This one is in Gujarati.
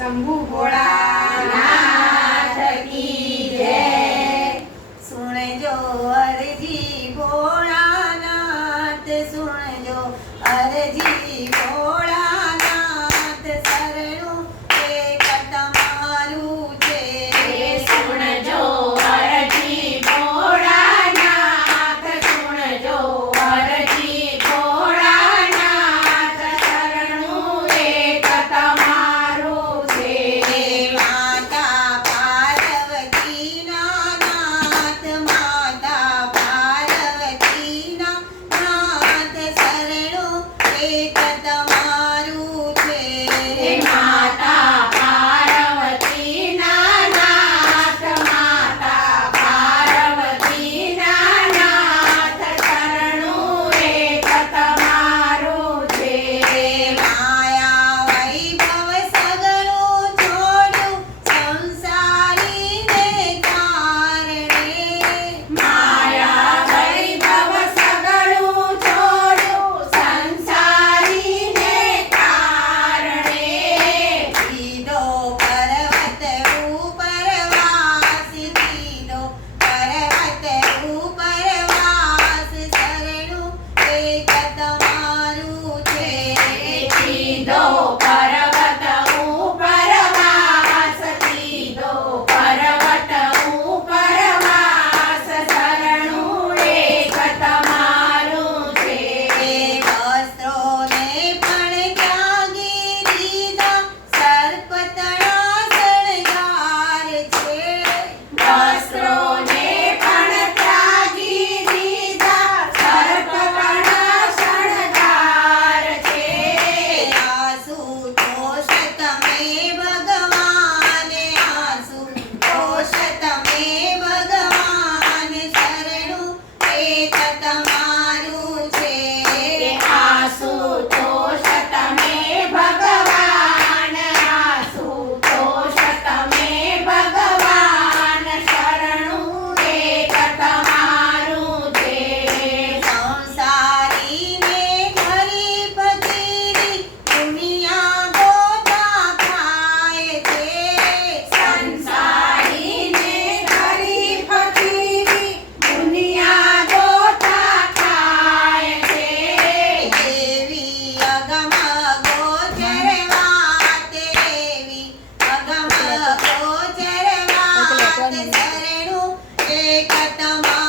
શંભુ ભોળાનાથ કી જય. સુણજો અરજી ભોળાનાથ સુણજો અરજી ભોળા Bye. Te seré un, eh, catamar.